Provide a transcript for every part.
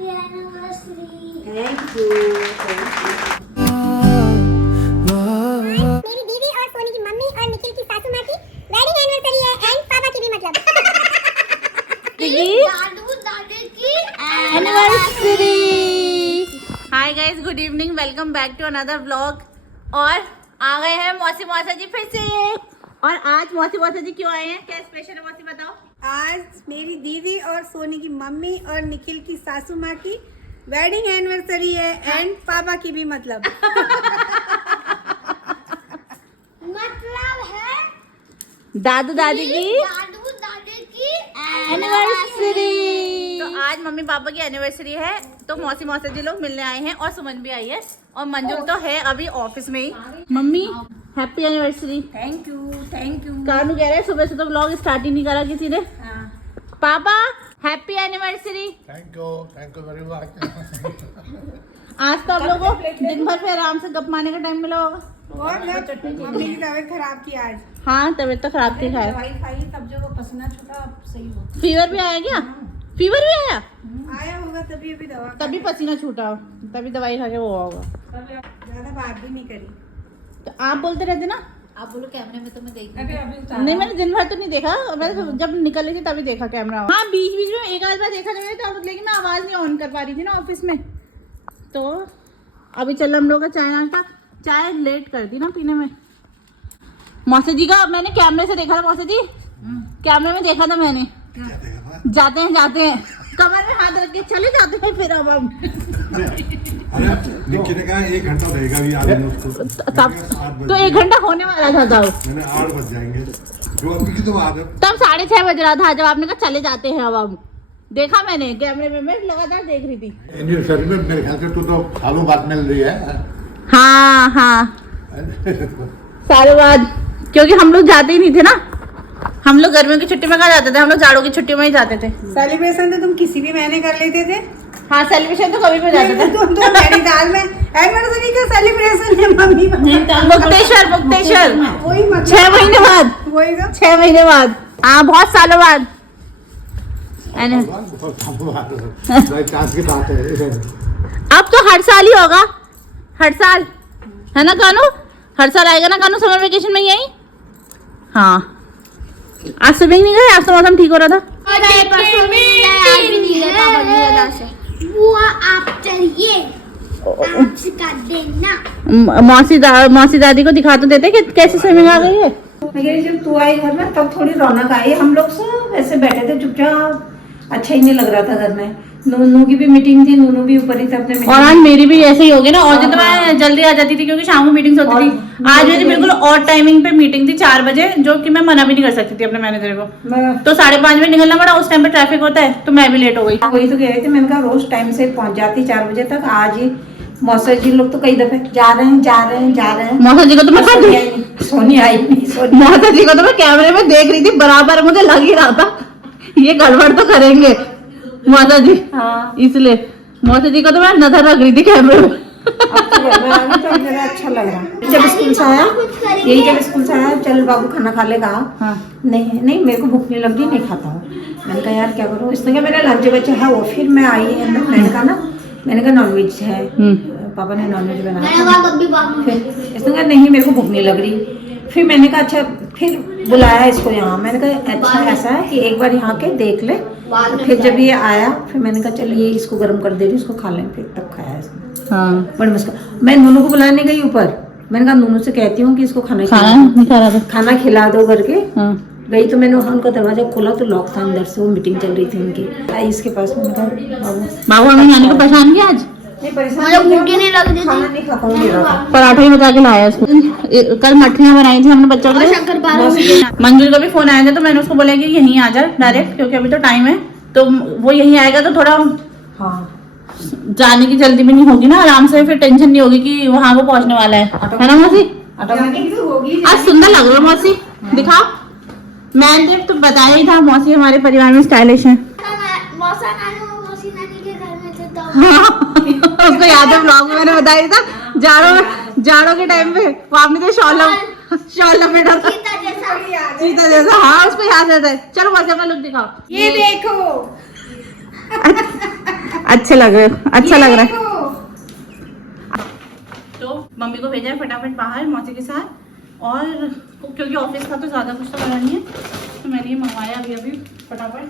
Thank you. मेरी दीदी और सोनी की मम्मी और निखिल की सासू माँ की वेडिंग एनिवर्सरी है एंड पापा की भी मतलब। Anniversary. Hi guys, good evening, welcome back to another vlog. और आ गए हैं मौसी मौसा जी फिर से। और आज मौसी मौसा जी क्यों आए हैं, क्या स्पेशल है मौसी बताओ। आज मेरी दीदी और सोनी की मम्मी और निखिल की सासू माँ की वेडिंग एनिवर्सरी है एंड पापा की भी मतलब। मतलब है दादू दादी की दादू दादी की एनिवर्सरी। तो आज मम्मी पापा की एनिवर्सरी है, तो मौसी मौसा जी लोग मिलने आए हैं और सुमन भी आई है और मंजुल तो है अभी ऑफिस में ही। Mummy happy anniversary. Thank you thank you. Kanu कह रहे हैं सुबह से तो व्लॉग स्टार्ट ही नहीं करा किसी ने। पापा happy anniversary. Thank you very much. आज तो आप लोगों को दिन भर फिर आराम से गप मारने का टाइम मिला होगा। और मम्मी की तबीयत खराब थी आज। हाँ तबीयत तो खराब थी, खैर दवाई खाई तब जो वो पसीना छूटा अब सही हो फीवर भी आया क्या? फीवर भी आया आया होगा तभी अभी दवा तभी पसीना छूटा, तभी दवाई खा के वो होगा। ज्यादा बात भी नहीं करी। तो आप बोलते रहते ना। आप बोलो कैमरे में तो मैं देख रही नहीं मैंने दिन भर तो नहीं देखा, मैंने जब निकल रही थी तभी देखा कैमरा। हाँ बीच बीच में एक आध बार देखा नहीं था, लेकिन मैं आवाज नहीं ऑन कर पा रही थी ना ऑफिस में। तो अभी चल हम लोग का चाय नाश्ता, चाय लेट कर दी ना पीने में। मौसा जी का मैंने कैमरे से देखा था, मौसा जी कैमरे में देखा था मैंने। जाते हैं कमर में हाथ रख के चले जाते हैं फिर अब हम। अरे निक्की ने कहा 1 घंटा रहेगा अभी आने में उसको। तब तो 1 घंटा होने वाला था तब। मैंने 8 बज जाएंगे जो अभी की तो आदत। तब 6:30 बज रहा था जब आपने कहा चले जाते हैं अब हम। देखा मैंने कैमरे में, मैं लगातार देख रही थी। एनिवर्सरी में मेरे ख्याल से तो सालों बाद मिल रही है। हाँ सालों बाद, क्योंकि हम लोग जाते ही नहीं थे ना। हम लोग गर्मियों की छुट्टी में कहाँ जाते थे, हम लोग जाड़ों की छुट्टी में ही जाते थे। सेलिब्रेशन तो तुम किसी भी महीने कर लेते थे। हाँ सेलिब्रेशन तो कभी भी जाते थे। तुम तो नैनीताल में एनिवर्सरी का सेलिब्रेशन है मम्मी। मुक्तेश्वर वही मतलब 6 महीने बाद, वही तो 6 महीने बाद, हाँ बहुत सालों बाद। चांस की बात है। अब तो हर साल ही होगा, हर साल है ना कानू, हर साल आएगा ना कानू समर वेकेशन में यही। हाँ आज स्विमिंग नहीं गए, आज तो मौसम ठीक हो रहा था। बुआ आप चलिए आज का देना। मौसी दादी को दिखा तो देते कि कैसे स्विमिंग आ गई है। लेकिन जब तू आई घर में तब थोड़ी रौनक आई। हम लोग सब ऐसे बैठे थे चुपचाप, अच्छा ही नहीं लग रहा था घर में। नूनू की भी मीटिंग थी, नूनू भी ऊपर ही था अपने। और आज मेरी भी ऐसे ही होगी ना, और दिन तो मैं जल्दी आ जाती थी क्योंकि शाम को मीटिंग्स होती थी। आज मेरी बिल्कुल और टाइमिंग पे मीटिंग थी 4 बजे, जो कि मैं मना भी नहीं कर सकती थी अपने मैनेजर को। तो 5:30 बजे निकलना पड़ा, उस टाइम पे ट्रैफिक होता है तो मैं भी लेट हो गई। वही तो कह रहे थे, मैंने कहा रोज टाइम से पहुंच जाती 4 बजे तक। आज ही मौसा जी लोग तो कई दफे जा रहे हैं। मौसा जी को तो मैं सोनी आई नहीं। मौसा जी को तो मैं कैमरे में देख रही थी, बराबर मुझे लग ही रहा था ये गड़बड़ तो करेंगे मौसा जी। हाँ इसलिए मौसा जी को तो मैं नजर रख रही थी कैमरे में। अब तो घर में आ गई तो मेरा अच्छा लग रहा। जब स्कूल से आया चल बाबू खाना खा लेगा। हाँ। नहीं मेरे को भूख नहीं लग रही, नहीं खाता हूँ। मैंने कहा यार क्या करूँ, इसने कहा मेरा लंच बचा है वो। फिर मैं आई अंदर, मैंने कहा नॉनवेज है, पापा ने नॉनवेज बनाया। फिर इसने कहा नहीं मेरे को भूख नहीं लग रही। फिर मैंने कहा अच्छा, फिर बुलाया इसको यहाँ। मैंने कहा अच्छा ऐसा है कि एक बार यहाँ के देख ले। फिर जब ये आया फिर मैंने कहा चल ये इसको गर्म कर दे रही, इसको खा लें। फिर तब खाया इसने। हाँ बड़ी मुश्किल। मैं नूनू को बुलाने गई ऊपर, मैंने कहा नूनू से कहती हूँ कि इसको खाना खिला दो करके। गई तो मैंने वहाँ उनका दरवाजा खोला तो लॉक था अंदर से, वो मीटिंग चल रही थी उनकी। आई इसके पास, मैंने कहा बाबू हमें आने को परेशान किया आज। नहीं परेशान नहीं लग रही, खाना नहीं खा पाऊंगी। पराठा ही बता के लाया इसको। कल मठियाँ बनाई थी हमने बच्चों के लिए। मंजुल का भी फोन आया था तो मैंने उसको बोला कि यहीं आ जा डायरेक्ट, क्योंकि अभी तो टाइम है। तो वो यहीं आएगा तो थोड़ा जाने की जल्दी भी नहीं होगी ना, आराम से फिर टेंशन नहीं होगी कि वहाँ वो पहुँचने वाला है ना मौसी। आज सुंदर लग रहा है मौसी, दिखाओ। मैंने तो बताया ही था मौसी हमारे परिवार में स्टाइलिश है। उसको याद है ब्लॉग में मैंने बताया था, जाड़ों के टाइम पे वो आपने तो शॉल लपेटा था चीता जैसा। हाँ उसको याद रहता है। चलो मौसी अपना लुक दिखाओ। ये देखो अच्छे लग रहे हो, अच्छा लग रहा है। तो मम्मी को भेजा है फटाफट बाहर मौसी के साथ, और क्योंकि ऑफिस का तो ज़्यादा कुछ तो करना नहीं है, तो मैंने ये मंगवाया अभी फटाफट।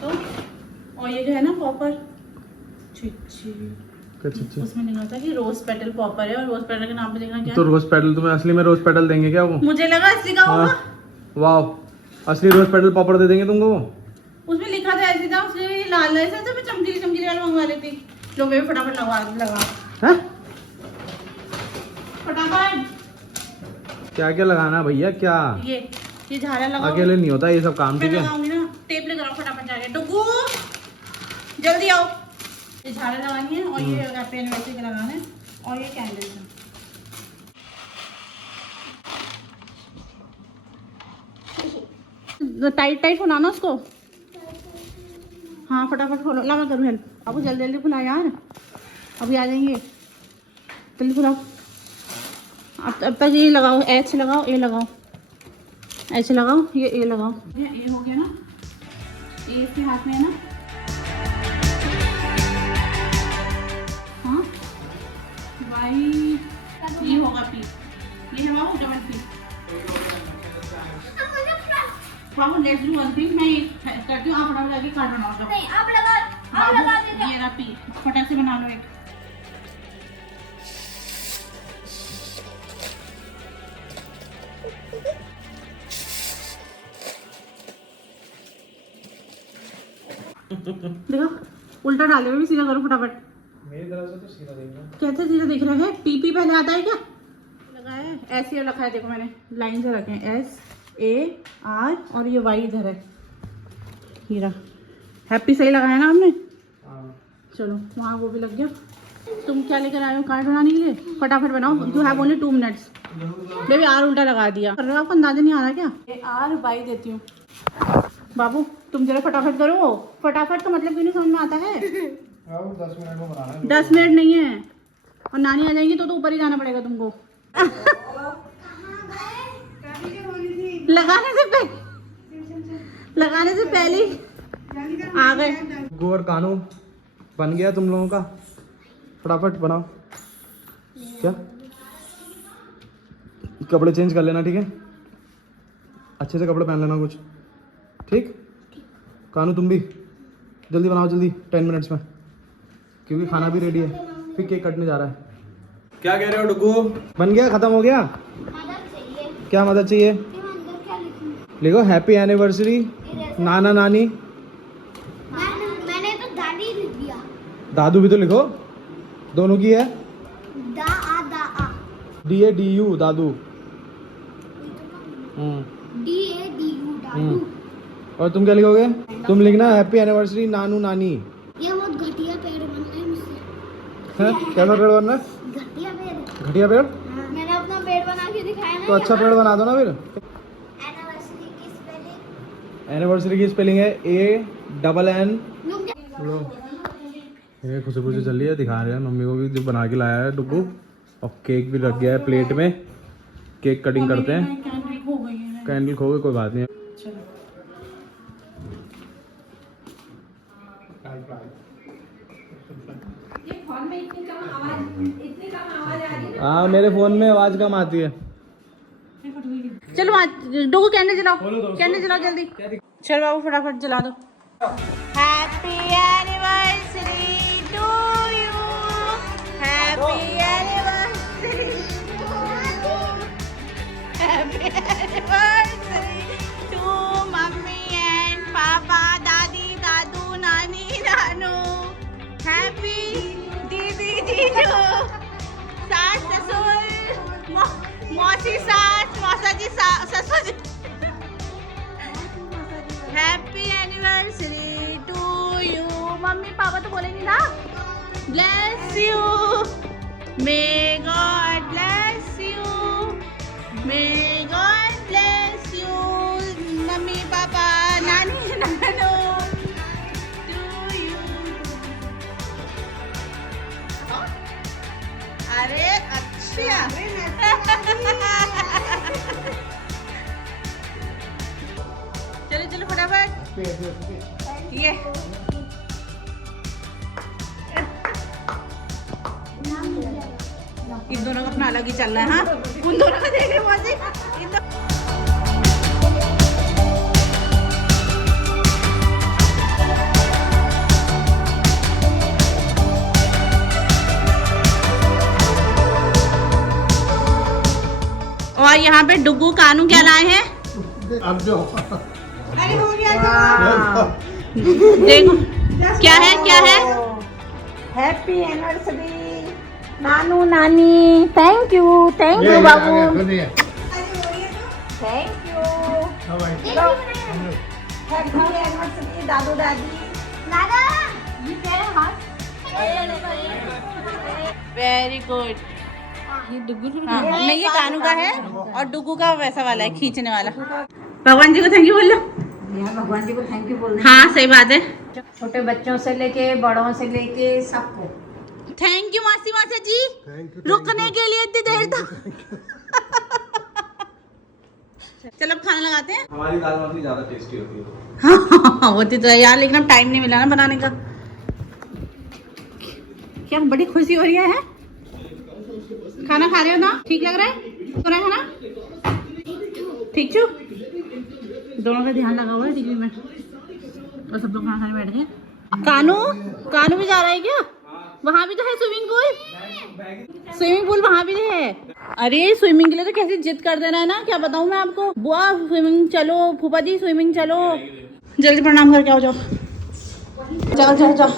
तो और ये जो है ना पॉपर, उसमें लिखा था कि रोज पेटल पॉपर है, और रोज पेटल के नाम पे देखना क्या तो रोज पेडल तुम्हें असली में रोज पेडल देंगे क्या वो? मुझे लगा असली का होगा। वाह, असली रोज पेडल पॉपर दे देंगे तुमको वो? उसमें लिखा था ऐसे था, उसने लाल ऐसा था, मैं चमकीली चमकीली वाला मंगवा लेती। लो मैं फटाफट लगा हैं? फटाफट क्या क्या लगाना भैया, क्या? ये झाड़ा लगाओ। अकेले नहीं होता ये सब काम, मैं ठीक है? लगाऊंगी ना, टेप लेकर आओ फटाफट जाके। डुगू जल्दी आओ, ये झाड़ा लगानी है, और ये पेन वैसे के लगाना है, और ये कैंडल्स है। टाइट टाइट होना ना उसको। हाँ फटाफट खोलो, ला मैं करूँ हेल्प। आपको जल्दी जल्दी खुला यार, अभी आ जाएंगे, जल्दी खुलाओ। अब तक ये लगाओ, एच लगाओ, ए लगाओ, ऐसे लगाओ, ये ए लगाओ। ये हो गया ना, ए इसके हाथ में है ना। हाँ वाई, ये होगा पी, ये है बाबू डबल पी। बाबू लेट्स डू वन थिंग, मैं करती हूँ, आप बना लगे कार्ड बनाओ। नहीं आप लगा दीजिए। ये रहा पी, फटाक से बना लो एक। देखो उल्टा डाले हुए भी सीधा करो फटाफट। मेरी तरफ से तो सीधा देखना। कैसे सीधा दिख रहा है? पीपी पहले आता है क्या? लगा है ऐसे रखा है, देखो मैंने लाइन से रखे हैं, एस ए आर, और ये वाई इधर है, हीरा। हैप्पी सही लगाया ना हमने? चलो वहाँ वो भी लग गया। तुम क्या लेकर आए हो कार्ड बनाने के लिए? फटाफट बनाओ, you have only 2 minutes. Baby आर उल्टा लगा दिया, कर रहे हो? आपको अंदाजा नहीं आ रहा क्या? ये आर वाई देती हूँ। बाबू तुम जरा फटाफट करो, फटाफट का मतलब क्यों नहीं समझ में आता है? 10 मिनट में बनाना है। 10 मिनट नहीं है, और नानी आ जाएंगी तो ऊपर ही जाना पड़ेगा तुमको। लगाने से पहले आ गए। गोर कानू बन गया तुम लोगों का, फटाफट बनाओ। क्या कपड़े चेंज कर लेना, ठीक है? अच्छे से कपड़े पहन लेना कुछ, ठीक? कानू तुम भी जल्दी बनाओ, जल्दी 10 मिनट्स में, क्योंकि खाना भी रेडी है, फिर केक कटने जा रहा है। क्या कह रहे हो डुगू? बन गया, खत्म हो गया? क्या मदद चाहिए? लिखो हैप्पी एनिवर्सरी नाना नानी। मैंने तो दादी लिख दिया। दादू भी तो लिखो, दोनों की है। दा आ डी ए डी यू दादू। डी ए डी यू दादू। और तुम क्या लिखोगे? तुम लिखना हैप्पी एनिवर्सरी नानू नानी। ये बहुत घटिया पेड़ बना है मुझसे। है कैसा पेड़ बनना है? घटिया पेड़। घटिया पेड़? मैंने अपना पेड़ बना के दिखाया ना। तो अच्छा पेड़ बना दो ना फिर। एनिवर्सरी की स्पेलिंग है ANN। ये खुशी खुशी चल रही है, दिखा रहे हैं मम्मी को भी जो बना के लाया है डुगू, और केक भी रख गया है प्लेट में। केक कटिंग करते हैं। कैंडल खो गई, कोई बात नहीं। हाँ मेरे फोन में आवाज कम आती है। चलो डोगो कैंडल जलाओ, कैंडल जलाओ जल्दी। चलो बाबू फटाफट जला दो। Happy anniversary to you, happy anniversary, happy anniversary to मम्मी एंड पापा, दादी दादू, नानी नानू, हैप्पी दीदी जीजू, सास ससुर, मौसी सास, मौसा जी ससुर। Happy anniversary to you. मम्मी पापा तो बोलेंगे ना, bless you, may God bless you, may God bless you, मम्मी पापा नानी नानू टू यू। अरे अच्छा चलो चलो फटाफट। ये इन दोनों का अपना अलग ही चल रहा है। हाँ, उन दोनों का देख रहे मौसी। और यहाँ पे डुगू कानू क्या लाए हैं? अब जो अरे हो गया देखो क्या है क्या है। हैप्पी एनिवर्सरी नानू नानी। थैंक यू बाबू। Thank you. हैप्पी एनिवर्सरी दादू दादी। Very good. हाँ, नहीं ये कानू का है और डुगू का वैसा वाला है खींचने वाला। भगवान जी को थैंक यू बोल लो। यहाँ भगवान जी को थैंक यू बोलना। हाँ सही बात है। छोटे बच्चों से लेके बड़ों से लेके सबको थैंक यू मासी मासा जी रुकने के लिए इतनी देर तक। चलो अब खाना लगाते हैं। हमारी दाल मखनी ज्यादा टेस्टी होती है। हाँ होती तो है यार, लेकिन अब टाइम नहीं मिला ना बनाने का। क्या बड़ी खुशी हो रही है? खाना खा रहे हो ना? ठीक लग रहा है? तो रहा है ना? ठीक छू? दोनों का ध्यान लगा हुआ है टीवी में और सब लोग खाना खाने बैठ गए। कानू भी जा रहा है क्या? वहाँ भी तो है स्विमिंग पूल वहाँ भी है। अरे स्विमिंग के लिए तो कैसे जिद कर देना है ना, क्या बताऊँ मैं आपको। बुआ स्विमिंग चलो, फूफा जी स्विमिंग चलो। जल्दी प्रणाम करके आओ, जाओ जाओ जाओ जाओ।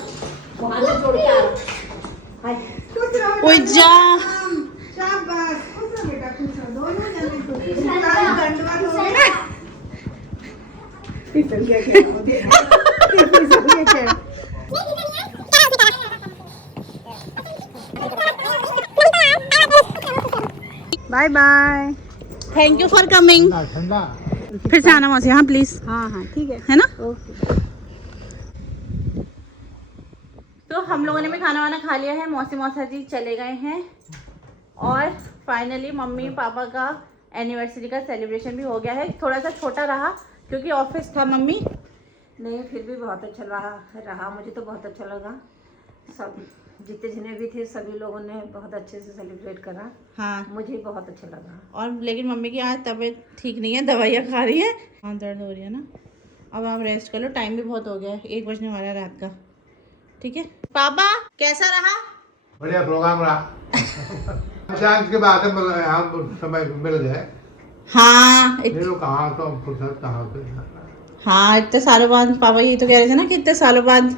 ओए जा bye bye. Thank you for coming. ठंडा फिर से आना मौसी। हाँ प्लीज। हाँ ठीक है ना? ओके। तो हम लोगों ने भी खाना वाना खा लिया है। मौसी मौसा जी चले गए हैं और फाइनली मम्मी पापा का एनिवर्सरी का सेलिब्रेशन भी हो गया है। थोड़ा सा छोटा रहा क्योंकि ऑफिस था मम्मी। नहीं फिर भी बहुत अच्छा रहा मुझे तो बहुत अच्छा लगा। सब जितने जने भी थे सभी लोगों ने बहुत अच्छे से सेलिब्रेट करा। हाँ मुझे बहुत अच्छा लगा। और लेकिन मम्मी की आज तबीयत ठीक नहीं है, दवाइयाँ खा रही है, हाँ दर्द हो रही है ना। अब आप रेस्ट कर लो, टाइम भी बहुत हो गया है, 1 बजने वाला है रात का। ठीक है पापा, कैसा रहा? बढ़िया प्रोग्राम रहा। चांस के बाद यहाँ समय मिल गए। हाँ कहाँ तो फुर्सत कहाँ पे। हाँ इतने सालों बाद पापा यही तो कह रहे थे ना कि इतने सालों बाद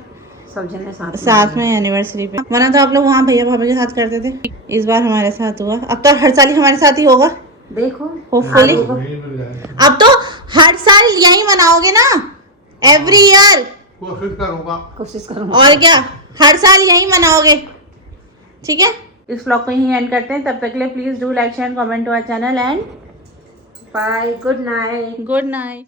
सब जने साथ में एनिवर्सरी पे। वरना तो आप लोग वहाँ भैया भाभी के साथ करते थे, इस बार हमारे साथ हुआ। अब तो हर साल ही हमारे साथ ही होगा देखो होपफुली। मिल गए। अब तो हर साल यही मनाओगे ना, एवरी ईयर? कोशिश करूँगा। और क्या, हर साल यही मनाओगे। ठीक है, इस व्लॉग को यहीं एंड करते हैं। तब तक के लिए please do like share comment to our channel and bye. Good night. Good night.